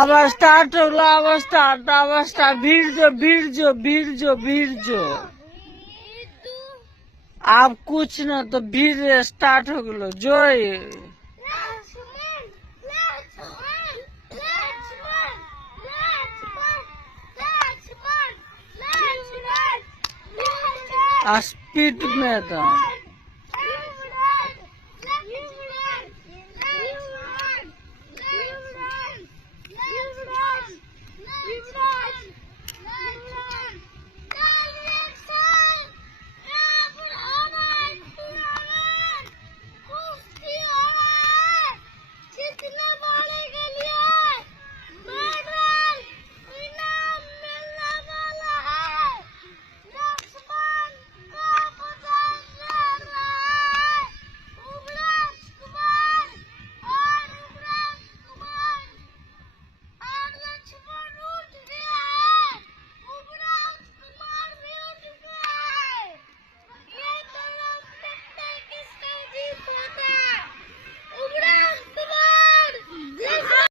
আবার স্টার্ট হলো, আবার স্টার্ট বীর্য। अब कुछ न तो भीड़ स्टार्ट हो गलो जोय। स्पीड में था।